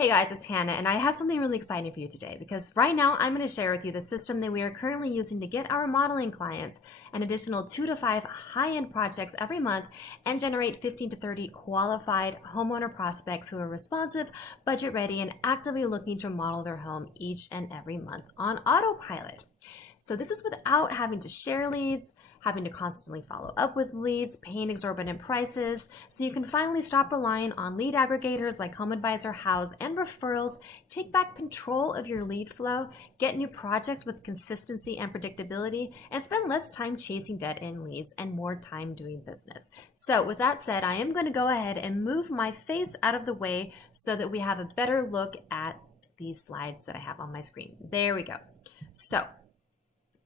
Hey guys, it's Hannah, and I have something really exciting for you today because right now I'm going to share with you the system that we are currently using to get our modeling clients an additional 2 to 5 high-end projects every month and generate 15 to 30 qualified homeowner prospects who are responsive, budget ready, and actively looking to remodel their home each and every month on Autopilot. So this is without having to share leads, having to constantly follow up with leads, paying exorbitant prices, so you can finally stop relying on lead aggregators like HomeAdvisor, House, and referrals, take back control of your lead flow, get new projects with consistency and predictability, and spend less time chasing dead-end leads and more time doing business. So with that said, I am going to go ahead and move my face out of the way so that we have a better look at these slides that I have on my screen. There we go. So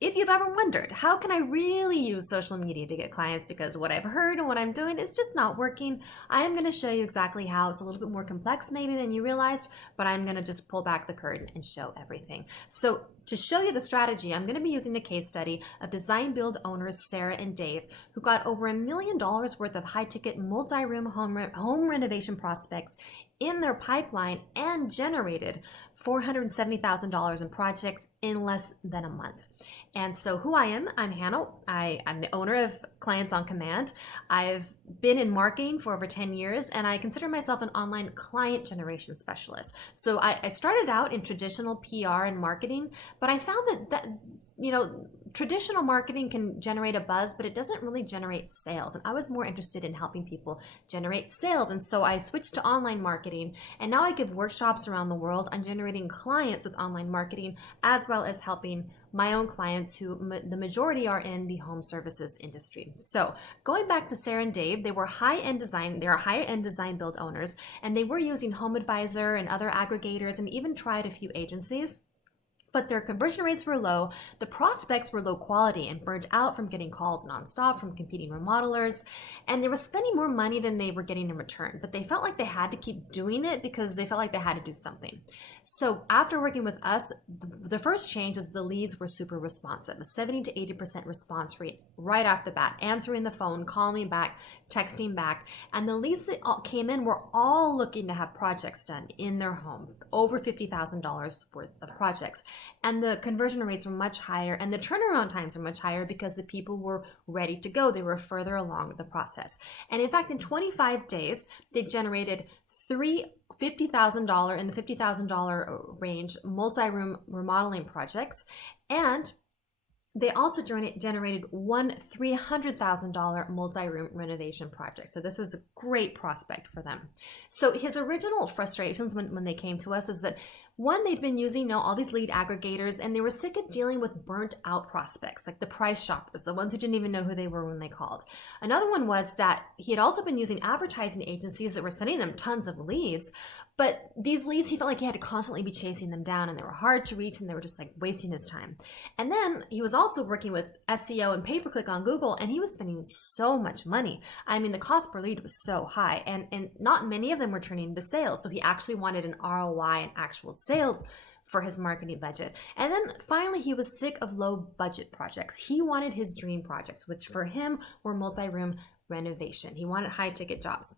if you've ever wondered, how can I really use social media to get clients because what I've heard and what I'm doing is just not working, I am going to show you exactly how. It's a little bit more complex maybe than you realized, but I'm going to just pull back the curtain and show everything. So to show you the strategy, I'm going to be using a case study of design build owners Sarah and Dave, who got over $1 million worth of high-ticket multi-room home renovation prospects in their pipeline and generated $470,000 in projects in less than a month. And so who I am, I'm Hannah. I'm the owner of Clients on Command. I've been in marketing for over 10 years, and I consider myself an online client generation specialist. So I started out in traditional PR and marketing, but I found that traditional marketing can generate a buzz, but it doesn't really generate sales. And I was more interested in helping people generate sales. And so I switched to online marketing. And now I give workshops around the world on generating clients with online marketing, as well as helping my own clients who the majority are in the home services industry. So going back to Sarah and Dave, they are high-end design build owners, and they were using HomeAdvisor and other aggregators and even tried a few agencies. But their conversion rates were low, the prospects were low quality and burnt out from getting calls nonstop from competing remodelers, and they were spending more money than they were getting in return. But they felt like they had to keep doing it because they felt like they had to do something. So after working with us, the first change was the leads were super responsive, a 70 to 80% response rate right off the bat, answering the phone, calling back, texting back. And the leads that came in were all looking to have projects done in their home, over $50,000 worth of projects. And the conversion rates were much higher and the turnaround times were much higher because the people were ready to go. They were further along the process. And in fact, in 25 days, they generated three $50,000 in the $50,000 range multi-room remodeling projects, and they also generated one $300,000 multi-room renovation project. So this was a great prospect for them. So his original frustrations when they came to us is that, one, they'd been using all these lead aggregators, and they were sick of dealing with burnt out prospects, like the price shoppers, the ones who didn't even know who they were when they called. Another one was that he had also been using advertising agencies that were sending him tons of leads, but these leads, he felt like he had to constantly be chasing them down, and they were hard to reach, and they were just like wasting his time. And then he was also working with SEO and pay-per-click on Google, and he was spending so much money. I mean, the cost per lead was so high, and not many of them were turning into sales. So he actually wanted an ROI and actual sales for his marketing budget. And then finally, he was sick of low budget projects. He wanted his dream projects, which for him were multi-room renovation. He wanted high ticket jobs.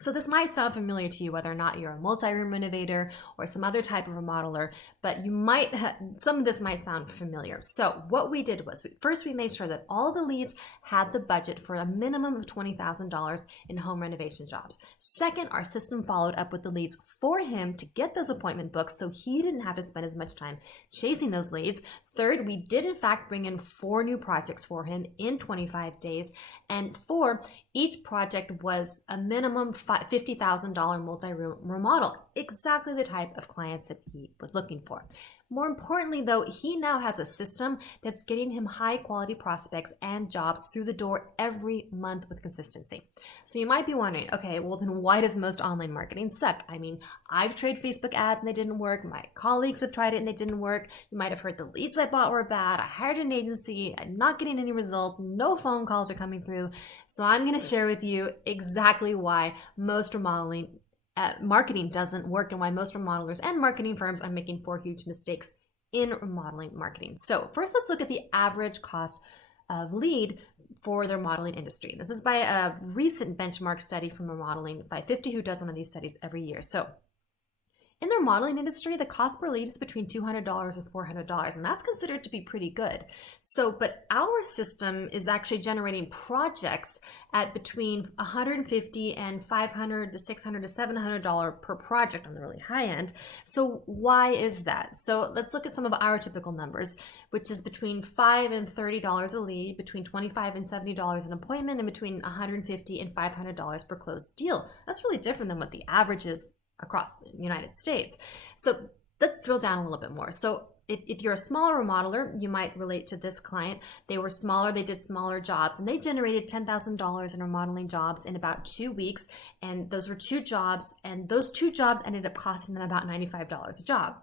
So this might sound familiar to you, whether or not you're a multi-room renovator or some other type of remodeler, but some of this might sound familiar. So what we did was, first we made sure that all the leads had the budget for a minimum of $20,000 in home renovation jobs. Second, our system followed up with the leads for him to get those appointment books so he didn't have to spend as much time chasing those leads. Third, we did in fact bring in 4 new projects for him in 25 days. And 4, each project was a minimum $50,000 multi-room remodel, exactly the type of clients that he was looking for. More importantly, though, he now has a system that's getting him high quality prospects and jobs through the door every month with consistency. So you might be wondering, okay, well then why does most online marketing suck? I mean, I've tried Facebook ads and they didn't work. My colleagues have tried it and they didn't work. You might have heard the leads I bought were bad. I hired an agency. I'm not getting any results. No phone calls are coming through. So I'm going to share with you exactly why most marketing doesn't work and why most remodelers and marketing firms are making 4 huge mistakes in remodeling marketing. So first, let's look at the average cost of lead for the remodeling industry. This is by a recent benchmark study from Remodeling by 50, who does one of these studies every year. So In the remodeling industry, the cost per lead is between $200 and $400, and that's considered to be pretty good. So, but our system is actually generating projects at between $150 and $500 to $600 to $700 per project on the really high end. So why is that? So let's look at some of our typical numbers, which is between $5 and $30 a lead, between $25 and $70 an appointment, and between $150 and $500 per closed deal. That's really different than what the average is across the United States. So let's drill down a little bit more. So if you're a smaller remodeler, you might relate to this client. They were smaller, they did smaller jobs, and they generated $10,000 in remodeling jobs in about 2 weeks. And those were 2 jobs, and those 2 jobs ended up costing them about $95 a job.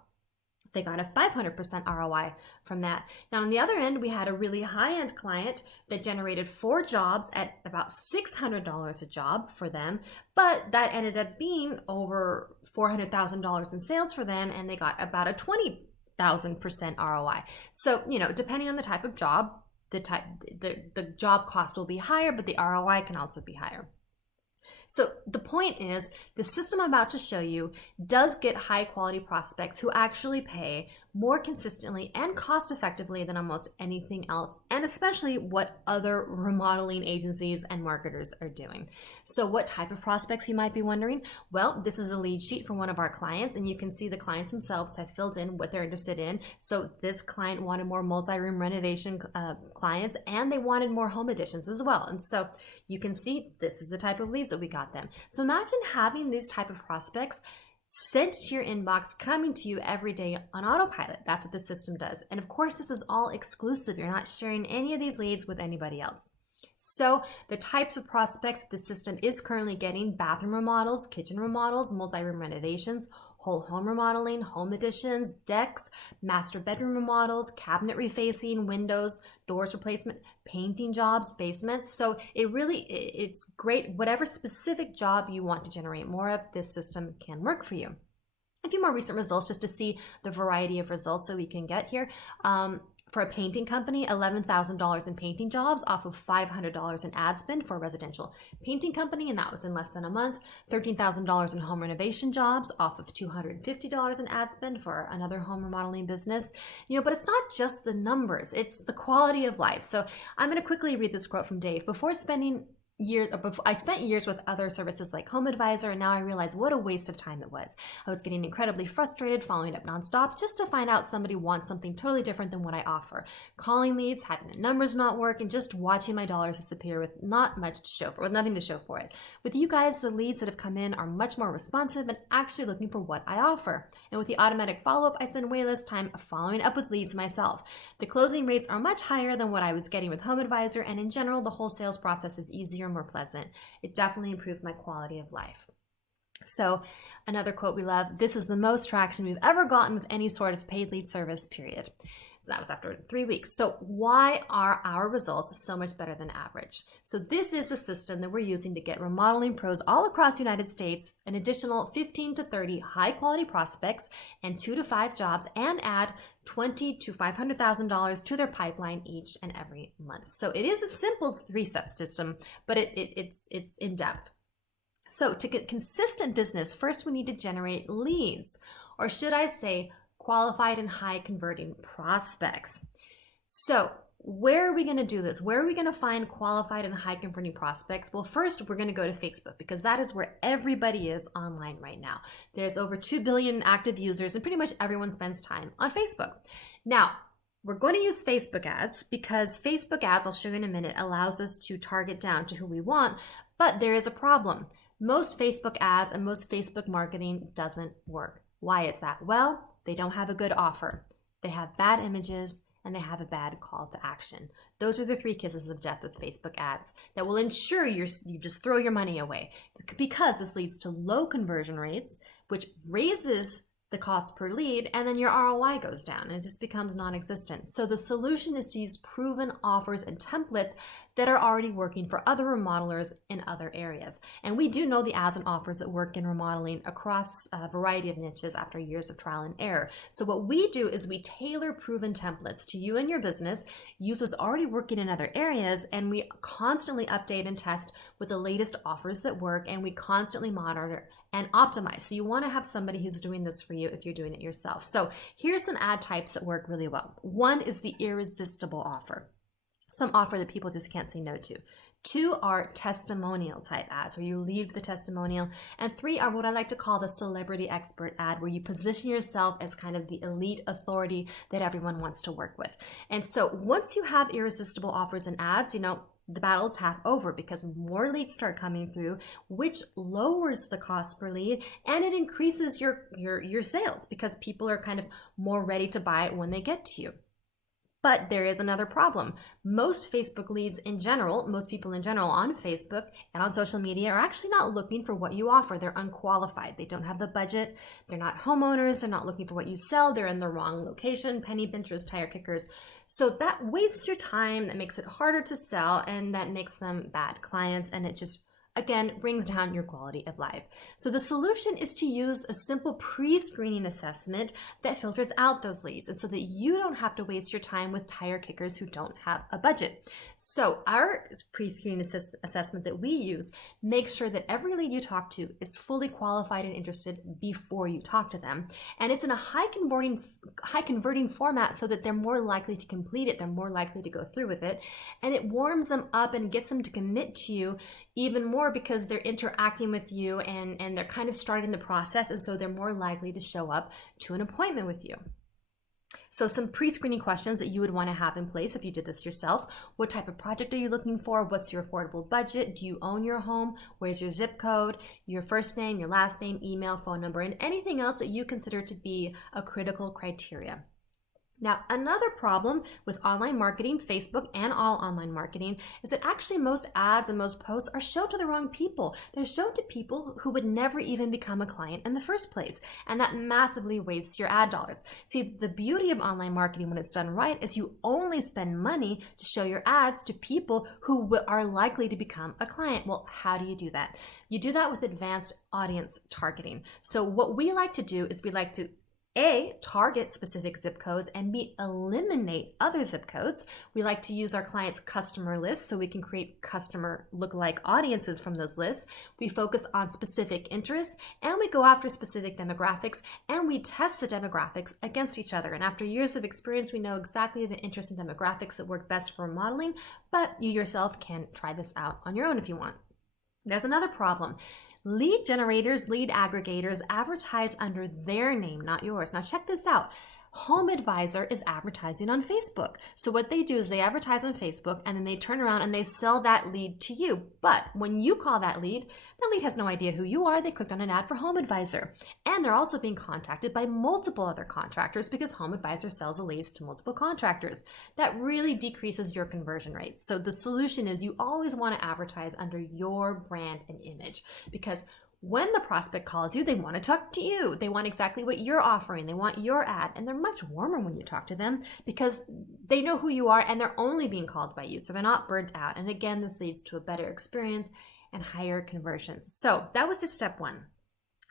They got a 500% ROI from that. Now, on the other end, we had a really high-end client that generated 4 jobs at about $600 a job for them, but that ended up being over $400,000 in sales for them, and they got about a 20,000% ROI. So, depending on the type of job, the job cost will be higher, but the ROI can also be higher. So the point is, the system I'm about to show you does get high quality prospects who actually pay more consistently and cost effectively than almost anything else, and especially what other remodeling agencies and marketers are doing. So what type of prospects, you might be wondering? Well, this is a lead sheet for one of our clients, and you can see the clients themselves have filled in what they're interested in. So this client wanted more multi-room renovation clients, and they wanted more home additions as well. And so you can see this is the type of leads that we got them. So imagine having these type of prospects sent to your inbox, coming to you every day on autopilot. That's what the system does. And of course, this is all exclusive. You're not sharing any of these leads with anybody else. So the types of prospects the system is currently getting: bathroom remodels, kitchen remodels, multi-room renovations, whole home remodeling, home additions, decks, master bedroom remodels, cabinet refacing, windows, doors replacement, painting jobs, basements. So it's great. Whatever specific job you want to generate more of, this system can work for you. A few more recent results just to see the variety of results that we can get here. For a painting company, $11,000 in painting jobs off of $500 in ad spend for a residential painting company, and that was in less than a month. $13,000 in home renovation jobs off of $250 in ad spend for another home remodeling business. But it's not just the numbers, it's the quality of life. So I'm going to quickly read this quote from Dave. I spent years with other services like Home Advisor, and now I realize what a waste of time it was. I was getting incredibly frustrated, following up nonstop just to find out somebody wants something totally different than what I offer. Calling leads, having the numbers not work, and just watching my dollars disappear with nothing to show for it. With you guys, the leads that have come in are much more responsive and actually looking for what I offer. And with the automatic follow-up, I spend way less time following up with leads myself. The closing rates are much higher than what I was getting with Home Advisor, and in general, the whole sales process is easier, more pleasant. It definitely improved my quality of life. So another quote we love: this is the most traction we've ever gotten with any sort of paid lead service, period. So that was after 3 weeks. So why are our results so much better than average? So this is the system that we're using to get remodeling pros all across the United States an additional 15 to 30 high quality prospects and 2 to 5 jobs, and add $20,000 to $500,000 to their pipeline each and every month. So it is a simple 3-step system, but it's in depth. So to get consistent business, first we need to generate leads, or should I say qualified and high converting prospects. So where are we going to do this? Where are we going to find qualified and high converting prospects? Well, first we're going to go to Facebook, because that is where everybody is online right now. There's over 2 billion active users, and pretty much everyone spends time on Facebook. Now, we're going to use Facebook ads because Facebook ads, I'll show you in a minute, allows us to target down to who we want, but there is a problem. Most Facebook ads and most Facebook marketing doesn't work. Why is that? Well, they don't have a good offer. They have bad images, and they have a bad call to action. Those are the 3 kisses of death with Facebook ads that will ensure you just throw your money away, because this leads to low conversion rates, which raises the cost per lead, and then your ROI goes down and it just becomes non-existent. So the solution is to use proven offers and templates that are already working for other remodelers in other areas. And we do know the ads and offers that work in remodeling across a variety of niches after years of trial and error. So what we do is we tailor proven templates to you and your business, use what's already working in other areas, and we constantly update and test with the latest offers that work, and we constantly monitor and optimize. So you want to have somebody who's doing this for you if you're doing it yourself. So here's some ad types that work really well. One is the irresistible offer. Some offer that people just can't say no to. 2 are testimonial type ads where you leave the testimonial. And 3 are what I like to call the celebrity expert ad, where you position yourself as kind of the elite authority that everyone wants to work with. And so once you have irresistible offers and ads, the battle's half over because more leads start coming through, which lowers the cost per lead, and it increases your sales because people are kind of more ready to buy it when they get to you. But there is another problem. Most Facebook leads in general, most people in general on Facebook and on social media are actually not looking for what you offer. They're unqualified. They don't have the budget. They're not homeowners. They're not looking for what you sell. They're in the wrong location, penny pinchers, tire kickers. So that wastes your time. That makes it harder to sell, and that makes them bad clients, and it just again brings down your quality of life. So the solution is to use a simple pre-screening assessment that filters out those leads, and so that you don't have to waste your time with tire kickers who don't have a budget. So our pre-screening assessment that we use makes sure that every lead you talk to is fully qualified and interested before you talk to them, and it's in a high converting format so that they're more likely to complete it, they're more likely to go through with it, and it warms them up and gets them to commit to you even more because they're interacting with you and they're kind of starting the process, and so they're more likely to show up to an appointment with you. So some pre-screening questions that you would want to have in place if you did this yourself. What type of project are you looking for? What's your affordable budget? Do you own your home? Where's your zip code? Your first name, your last name, email, phone number, and anything else that you consider to be a critical criteria. Now, another problem with online marketing, Facebook and all online marketing, is that actually most ads and most posts are shown to the wrong people. They're shown to people who would never even become a client in the first place, and that massively wastes your ad dollars. See, the beauty of online marketing when it's done right is you only spend money to show your ads to people who are likely to become a client. Well, how do you do that? You do that with advanced audience targeting. So what we like to do is we like to A, target specific zip codes, and B, eliminate other zip codes. We like to use our clients' customer lists so we can create customer lookalike audiences from those lists. We focus on specific interests, and we go after specific demographics, and we test the demographics against each other. And after years of experience, we know exactly the interests and demographics that work best for modeling, but you yourself can try this out on your own if you want. There's another problem. Lead generators, lead aggregators advertise under their name, not yours. Now check this out. Home Advisor is advertising on Facebook. So what they do is they advertise on Facebook and then they turn around and they sell that lead to you. But when you call that lead has no idea who you are. They clicked on an ad for Home Advisor. And they're also being contacted by multiple other contractors because Home Advisor sells the leads to multiple contractors. That really decreases your conversion rates. So the solution is you always want to advertise under your brand and image, because when the prospect calls you, they want to talk to you. They want exactly what you're offering. They want your ad, and they're much warmer when you talk to them because they know who you are and they're only being called by you, so they're not burnt out. And again, this leads to a better experience and higher conversions. So that was just step 1.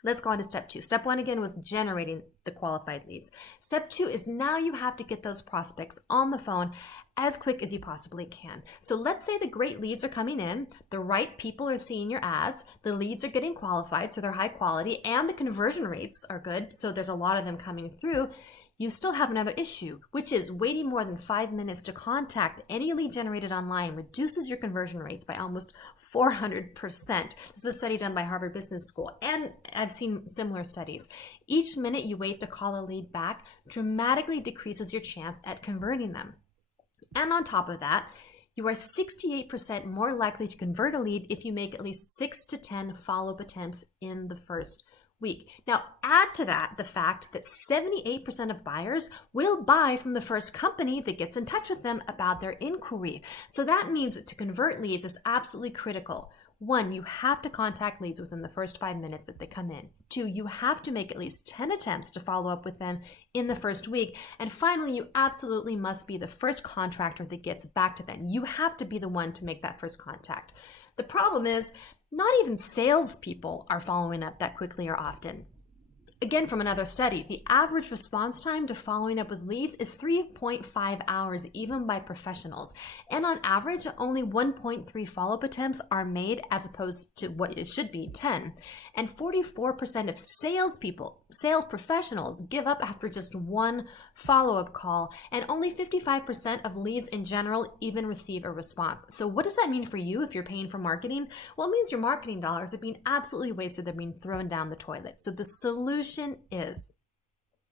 Let's go on to step 2. Step 1 again was generating the qualified leads. Step 2 is now you have to get those prospects on the phone as quick as you possibly can. So let's say the great leads are coming in, the right people are seeing your ads, the leads are getting qualified, so they're high quality, and the conversion rates are good, so there's a lot of them coming through. You still have another issue, which is waiting more than 5 minutes to contact any lead generated online reduces your conversion rates by almost 400%. This is a study done by Harvard Business School, and I've seen similar studies. Each minute you wait to call a lead back dramatically decreases your chance at converting them. And on top of that, you are 68% more likely to convert a lead if you make at least 6 to 10 follow-up attempts in the first week. Now, add to that the fact that 78% of buyers will buy from the first company that gets in touch with them about their inquiry. So that means that to convert leads is absolutely critical. 1, you have to contact leads within the first 5 minutes that they come in. 2, you have to make at least 10 attempts to follow up with them in the first week. And finally, you absolutely must be the first contractor that gets back to them. You have to be the one to make that first contact. The problem is, not even salespeople are following up that quickly or often. Again, from another study, the average response time to following up with leads is 3.5 hours, even by professionals. And on average, only 1.3 follow-up attempts are made as opposed to what it should be, 10. And 44% of sales professionals give up after just one follow-up call, and only 55% of leads in general even receive a response. So what does that mean for you if you're paying for marketing? Well, it means your marketing dollars are being absolutely wasted. They're being thrown down the toilet. So the solution is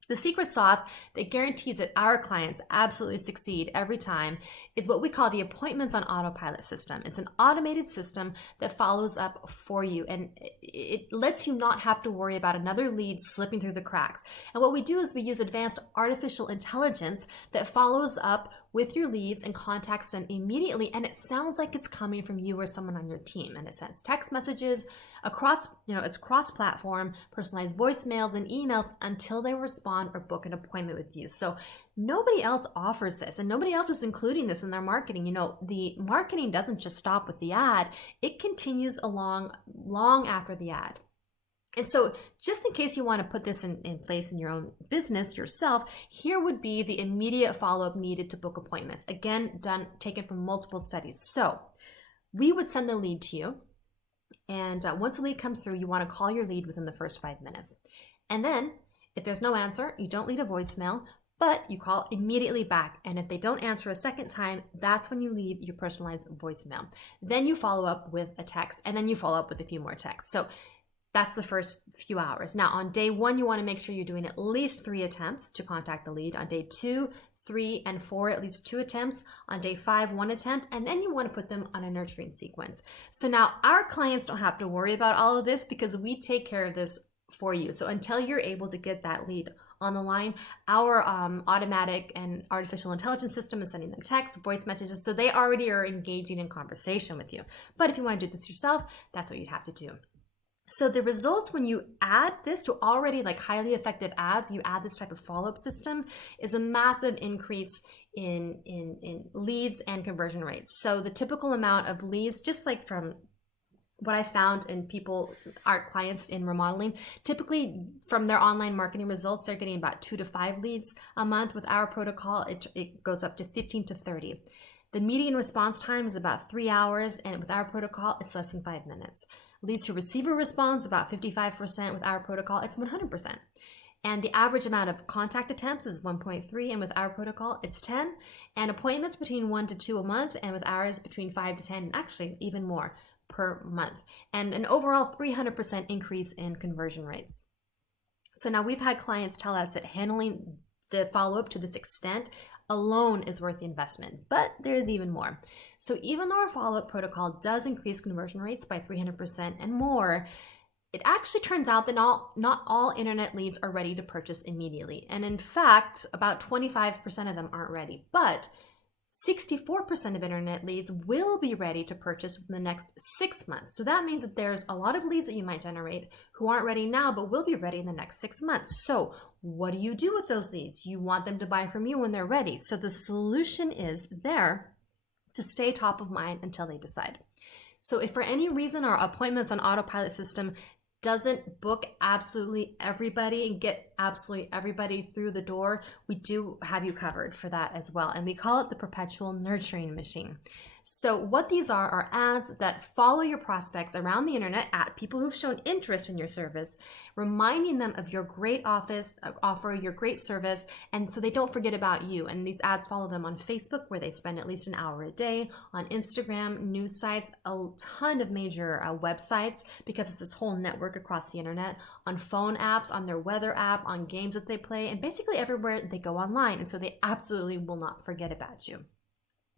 the secret sauce that guarantees that our clients absolutely succeed every time is what we call the Appointments on Autopilot system. It's an automated system that follows up for you, and it lets you not have to worry about another lead slipping through the cracks. And what we do is we use advanced artificial intelligence that follows up with your leads and contacts them immediately, and it sounds like it's coming from you or someone on your team. And it sends text messages across, it's cross-platform, personalized voicemails and emails until they respond or book an appointment with you. So nobody else offers this, and nobody else is including this in their marketing. The marketing doesn't just stop with the ad, it continues along long after the ad. And so just in case you want to put this in place in your own business yourself, here would be the immediate follow-up needed to book appointments. Again, taken from multiple studies. So we would send the lead to you. And once the lead comes through, you want to call your lead within the first 5 minutes. And then if there's no answer, you don't leave a voicemail, but you call immediately back. And if they don't answer a second time, that's when you leave your personalized voicemail. Then you follow up with a text, and then you follow up with a few more texts. So that's the first few hours. Now, on day 1, you want to make sure you're doing at least 3 attempts to contact the lead. On day 2, 3, and 4, at least 2 attempts. On day 5, 1 attempt, and then you want to put them on a nurturing sequence. So now our clients don't have to worry about all of this because we take care of this for you. So until you're able to get that lead on the line, our automatic and artificial intelligence system is sending them texts, voice messages, so they already are engaging in conversation with you. But if you want to do this yourself, that's what you'd have to do. So the results when you add this to already highly effective ads, you add this type of follow-up system, is a massive increase in leads and conversion rates. So the typical amount of leads, just like from what I found in our clients in remodeling, typically from their online marketing results, they're getting about 2 to 5 leads a month. With our protocol, it goes up to 15 to 30. The median response time is about 3 hours, and with our protocol, it's less than 5 minutes. Leads to receiver response, about 55%. With our protocol, it's 100%. And the average amount of contact attempts is 1.3, and with our protocol, it's 10. And appointments between 1 to 2 a month, and with ours, between 5 to 10, and actually even more per month. And an overall 300% increase in conversion rates. So now we've had clients tell us that handling the follow-up to this extent alone is worth the investment, but there's even more. So even though our follow-up protocol does increase conversion rates by 300% and more, it actually turns out that not all internet leads are ready to purchase immediately. And in fact, about 25% of them aren't ready, but 64% of internet leads will be ready to purchase within the next 6 months. So that means that there's a lot of leads that you might generate who aren't ready now, but will be ready in the next 6 months. So what do you do with those leads? You want them to buy from you when they're ready. So the solution is there to stay top of mind until they decide. So if for any reason our Appointments on Autopilot system doesn't book absolutely everybody and get absolutely everybody through the door, we do have you covered for that as well. And we call it the perpetual nurturing machine. So what these are ads that follow your prospects around the internet at people who've shown interest in your service, reminding them of your great offer, your great service, and so they don't forget about you. And these ads follow them on Facebook, where they spend at least an hour a day, on Instagram, news sites, a ton of major websites, because it's this whole network across the internet, on phone apps, on their weather app, on games that they play, and basically everywhere they go online. And so they absolutely will not forget about you.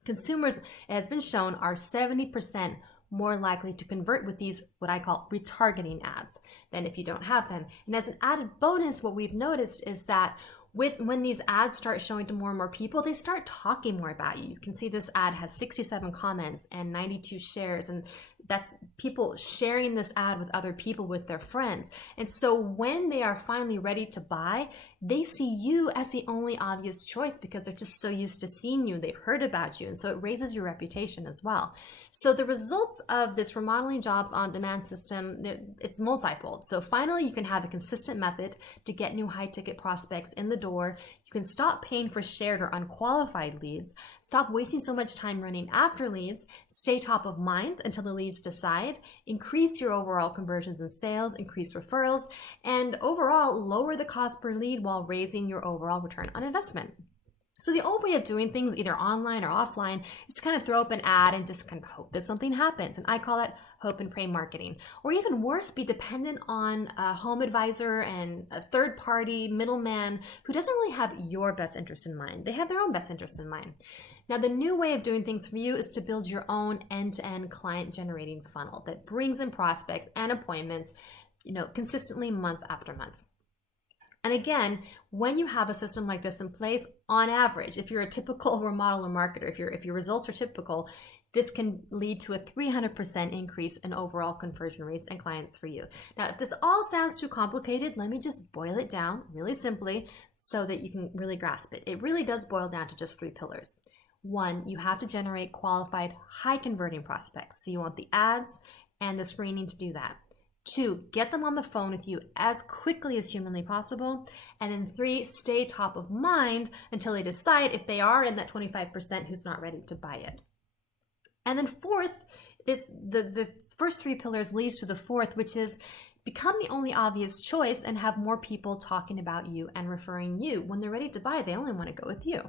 Consumers, it has been shown, are 70% more likely to convert with these, what I call retargeting ads, than if you don't have them. And as an added bonus, what we've noticed is that When these ads start showing to more and more people, they start talking more about you. You can see this ad has 67 comments and 92 shares, and that's people sharing this ad with other people, with their friends. And so when they are finally ready to buy, they see you as the only obvious choice because they're just so used to seeing you. They've heard about you, and so it raises your reputation as well. So the results of this remodeling jobs on demand system, it's multifold. So finally, you can have a consistent method to get new high ticket prospects in the door. You can stop paying for shared or unqualified leads, stop wasting so much time running after leads, stay top of mind until the leads decide, increase your overall conversions and sales, increase referrals, and overall lower the cost per lead while raising your overall return on investment. So the old way of doing things, either online or offline, is to kind of throw up an ad and just kind of hope that something happens. And I call it hope and pray marketing. Or even worse, be dependent on a home advisor and a third-party middleman who doesn't really have your best interest in mind. They have their own best interest in mind. Now, the new way of doing things for you is to build your own end-to-end client-generating funnel that brings in prospects and appointments, consistently month after month. And again, when you have a system like this in place, on average, if you're a typical remodeler marketer, if your results are typical, this can lead to a 300% increase in overall conversion rates and clients for you. Now, if this all sounds too complicated, let me just boil it down really simply so that you can really grasp it. It really does boil down to just 3 pillars. 1, you have to generate qualified, high converting prospects. So you want the ads and the screening to do that. 2, get them on the phone with you as quickly as humanly possible. And then 3, stay top of mind until they decide if they are in that 25% who's not ready to buy it. And then 4th is the first 3 pillars leads to the 4th, which is become the only obvious choice and have more people talking about you and referring you. When they're ready to buy, they only want to go with you.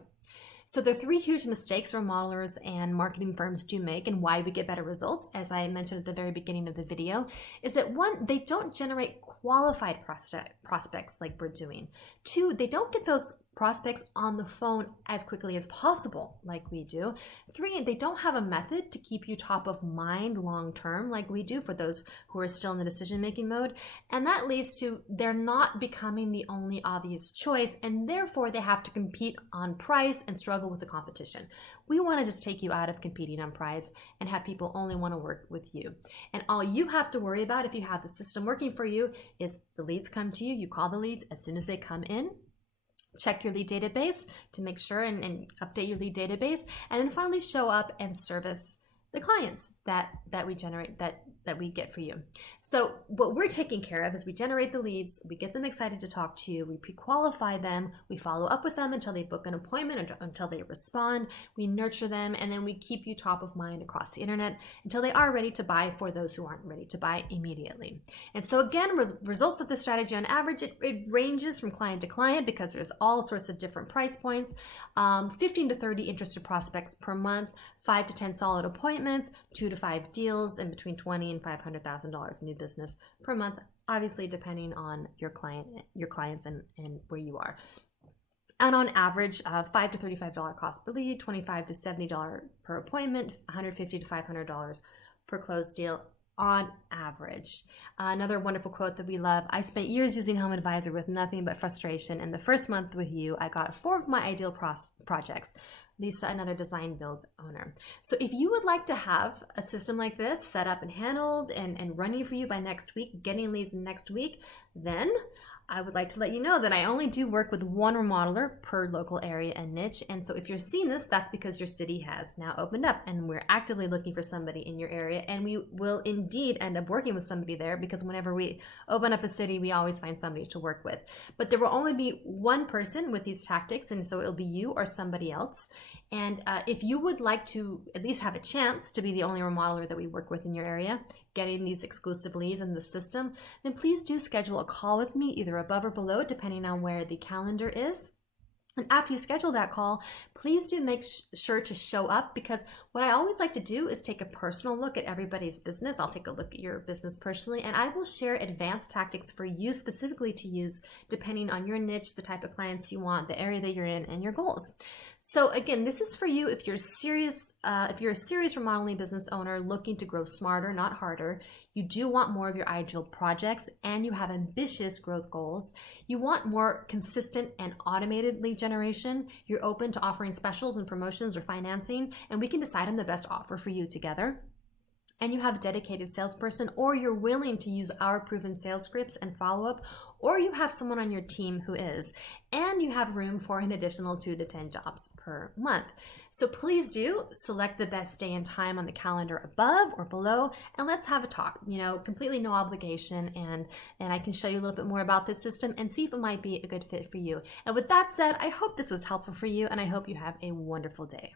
So the 3 huge mistakes remodelers and marketing firms do make, and why we get better results, as I mentioned at the very beginning of the video, is that 1, they don't generate qualified prospects like we're doing. 2, they don't get those prospects on the phone as quickly as possible like we do. 3, they don't have a method to keep you top of mind long term like we do for those who are still in the decision-making mode. And that leads to they're not becoming the only obvious choice, and therefore they have to compete on price and struggle with the competition. We want to just take you out of competing on price and have people only want to work with you. And all you have to worry about if you have the system working for you is the leads come to you, you call the leads as soon as they come in, check your lead database to make sure and update your lead database, and then finally show up and service the clients that we generate, that we get for you. So what we're taking care of is we generate the leads, we get them excited to talk to you, we pre-qualify them, we follow up with them until they book an appointment, until they respond, we nurture them, and then we keep you top of mind across the internet until they are ready to buy for those who aren't ready to buy immediately. And so again, results of this strategy on average, it ranges from client to client because there's all sorts of different price points, 15 to 30 interested prospects per month, 5 to 10 solid appointments, 2 to 5 deals, and between $20,000 and $500,000 new business per month, obviously depending on your clients and where you are. And on average, $5 to $35 cost per lead, $25 to $70 per appointment, $150 to $500 per closed deal on average. Another wonderful quote that we love: I spent years using Home Advisor with nothing but frustration. In the first month with you, I got 4 of my ideal projects. Lisa, another design build owner. So if you would like to have a system like this set up and handled and running for you by next week, getting leads next week, then I would like to let you know that I only do work with 1 remodeler per local area and niche. And so if you're seeing this, that's because your city has now opened up and we're actively looking for somebody in your area. And we will indeed end up working with somebody there, because whenever we open up a city, we always find somebody to work with. But there will only be 1 person with these tactics, and so it'll be you or somebody else. And if you would like to at least have a chance to be the only remodeler that we work with in your area, getting these exclusive leads in the system, then please do schedule a call with me, either above or below, depending on where the calendar is. And after you schedule that call, please do make sure to show up, because what I always like to do is take a personal look at everybody's business. I'll take a look at your business personally, and I will share advanced tactics for you specifically to use depending on your niche, the type of clients you want, the area that you're in, and your goals. So again, this is for you if you're serious, if you're a serious remodeling business owner looking to grow smarter, not harder. You do want more of your ideal projects, and you have ambitious growth goals. You want more consistent and automated lead generation. You're open to offering specials and promotions or financing, and we can decide on the best offer for you together. And you have a dedicated salesperson, or you're willing to use our proven sales scripts and follow up, or you have someone on your team who is, and you have room for an additional 2 to 10 jobs per month. So please do select the best day and time on the calendar above or below, and let's have a talk, completely no obligation, and I can show you a little bit more about this system and see if it might be a good fit for you. And with that said, I hope this was helpful for you, and I hope you have a wonderful day.